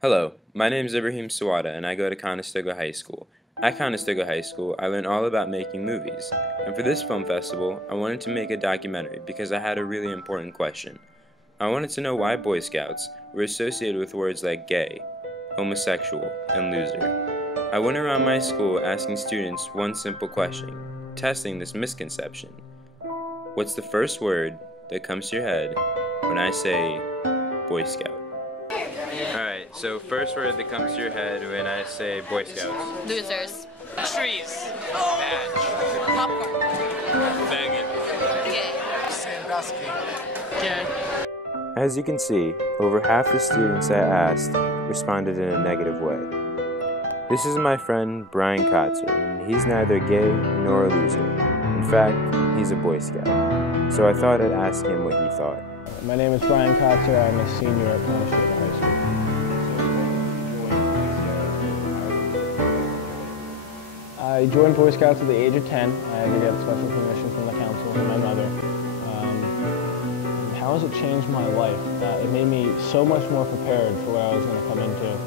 Hello, my name is CG-DO-Boyscouts-Souadda-Full.mov and I go to Conestoga High School. At Conestoga High School, I learned all about making movies, and for this film festival, I wanted to make a documentary because I had a really important question. I wanted to know why Boy Scouts were associated with words like gay, homosexual, and loser. I went around my school asking students one simple question, testing this misconception. What's the first word that comes to your head when I say Boy Scout? Alright, so first word that comes to your head when I say Boy Scouts. Losers. Trees. Badge. Popcorn. Faggot. Gay. Sandusky. Gay. As you can see, over half the students I asked responded in a negative way. This is my friend Brian Kotzer, and he's neither gay nor a loser. In fact, he's a Boy Scout. So I thought I'd ask him what he thought. My name is Brian Kotzer. I'm a senior at Conestoga High School. I joined Boy Scouts at the age of 10. I had to get special permission from the council and my mother. How has it changed my life? It made me so much more prepared for what I was going to come into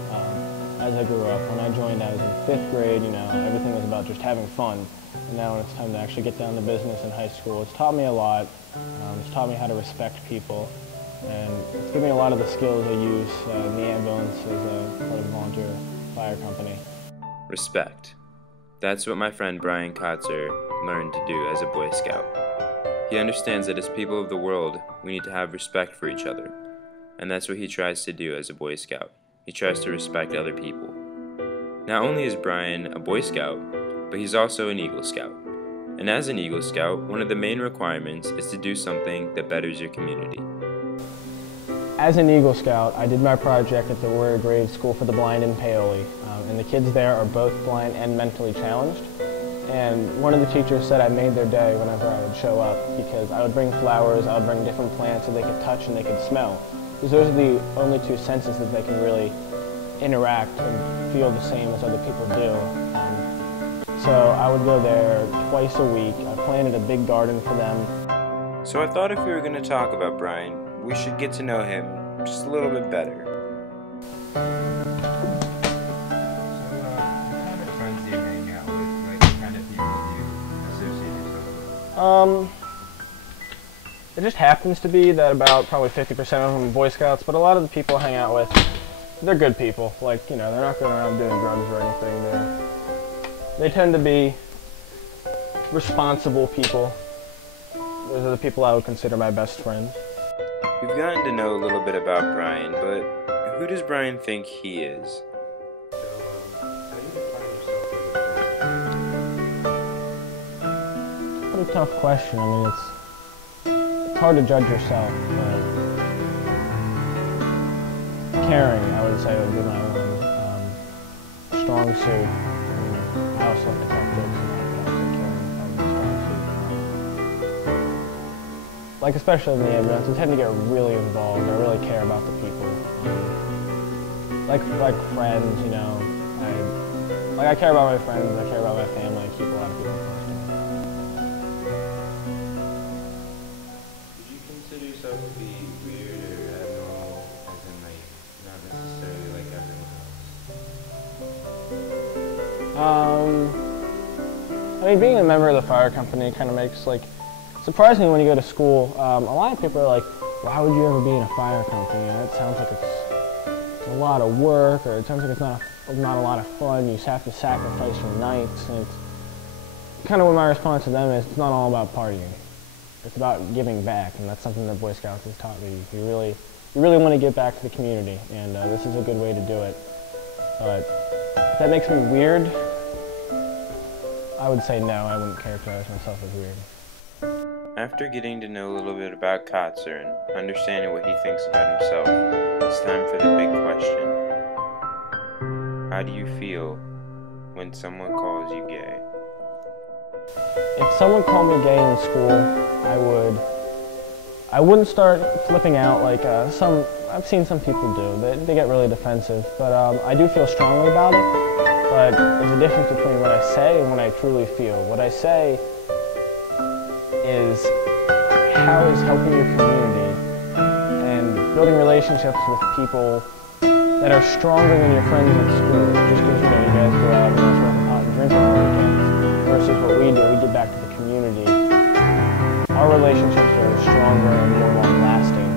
as I grew up. When I joined, I was in 5th grade. Everything was about just having fun. And now when it's time to actually get down to business in high school, it's taught me a lot. It's taught me how to respect people. And it's given me a lot of the skills I use in the ambulance as a part of the volunteer fire company. Respect. That's what my friend Brian Kotzer learned to do as a Boy Scout. He understands that as people of the world, we need to have respect for each other. And that's what he tries to do as a Boy Scout. He tries to respect other people. Not only is Brian a Boy Scout, but he's also an Eagle Scout. And as an Eagle Scout, one of the main requirements is to do something that betters your community. As an Eagle Scout, I did my project at the Warrior Grade School for the Blind in Paoli. And the kids there are both blind and mentally challenged. And one of the teachers said I made their day whenever I would show up because I would bring flowers, I would bring different plants so they could touch and they could smell. Because those are the only two senses that they can really interact and feel the same as other people do. So I would go there twice a week. I planted a big garden for them. So I thought if we were going to talk about Brian, we should get to know him just a little bit better. It just happens to be that about probably 50% of them are Boy Scouts, but a lot of the people I hang out with, they're good people. Like, they're not going around doing drugs or anything. They tend to be responsible people. Those are the people I would consider my best friends. We've gotten to know a little bit about Brian, but who does Brian think he is? Pretty tough question. I mean, it's hard to judge yourself, but caring, I would say, would be my one. Strong suit. I also like to tell jokes about caring. Strong suit. Like, especially in the ambulance, I tend to get really involved. I really care about the people. Like friends, I care about my friends. I care about my family. I keep a lot of people close to me. Would you consider yourself to be weird or abnormal, as in, not necessarily like everyone else? I mean, being a member of the fire company kind of makes, surprisingly when you go to school, a lot of people are like, why would you ever be in a fire company? That sounds like it's a lot of work, or it sounds like it's not a lot of fun. You just have to sacrifice your nights. And it's kind of what my response to them is, it's not all about partying. It's about giving back, and that's something that Boy Scouts has taught me. You really want to give back to the community, and this is a good way to do it. But if that makes me weird, I would say no. I wouldn't characterize myself as weird. After getting to know a little bit about Kotzer and understanding what he thinks about himself, it's time for the big question. How do you feel when someone calls you gay? If someone called me gay in school, I wouldn't start flipping out like I've seen some people do. They get really defensive, but I do feel strongly about it. But there's a difference between what I say and what I truly feel. What I say is how is helping your community and building relationships with people that are stronger than your friends at school, just because, you guys go out and smoke pot and drink on the weekends, versus what we do. We give back to the community. Our relationships are stronger and more long-lasting.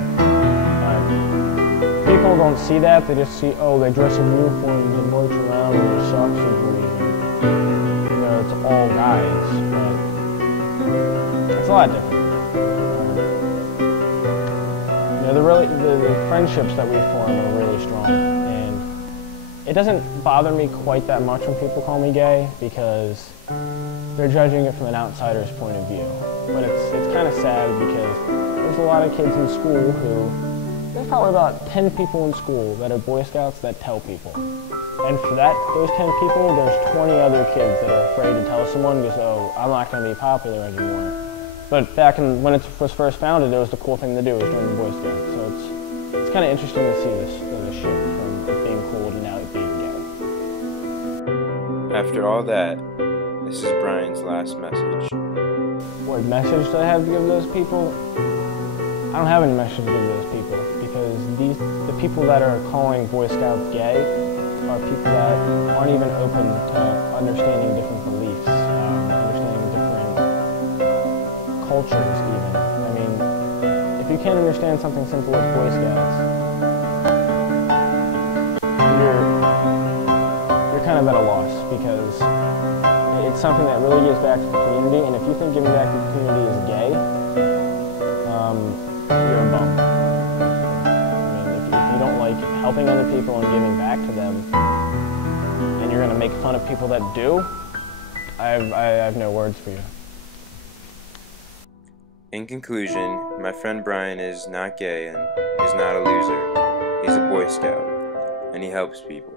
People don't see that. They just see, oh, they dress in uniforms and march around and their socks are green. It's all guys, but it's a lot different. The friendships that we form are really strong, and it doesn't bother me quite that much when people call me gay, because they're judging it from an outsider's point of view. But it's kind of sad, because there's a lot of kids in school who, there's probably about 10 people in school that are Boy Scouts that tell people. And for those 10 people, there's 20 other kids that are afraid to tell someone because, oh, I'm not going to be popular anymore. But back when it was first founded, it was the cool thing to do, was join the Boy Scouts. So it's kind of interesting to see this shift from it being cool to now it being gay. After all that, this is Brian's last message. What message do I have to give those people? I don't have any message to give those people, because the people that are calling Boy Scouts gay are people that aren't even open to understanding different beliefs, understanding different cultures even. I mean, if you can't understand something simple as Boy Scouts, you're kind of at a loss, because it's something that really gives back to the community, and if you think giving back to the community is gay, you're a bum. I mean, if you don't like helping other people and giving back to them, and you're going to make fun of people that do, I have no words for you. In conclusion, my friend Brian is not gay and is not a loser. He's a Boy Scout, and he helps people.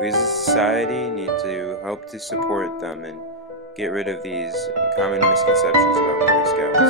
We as a society need to help to support them and get rid of these common misconceptions about Boy Scouts.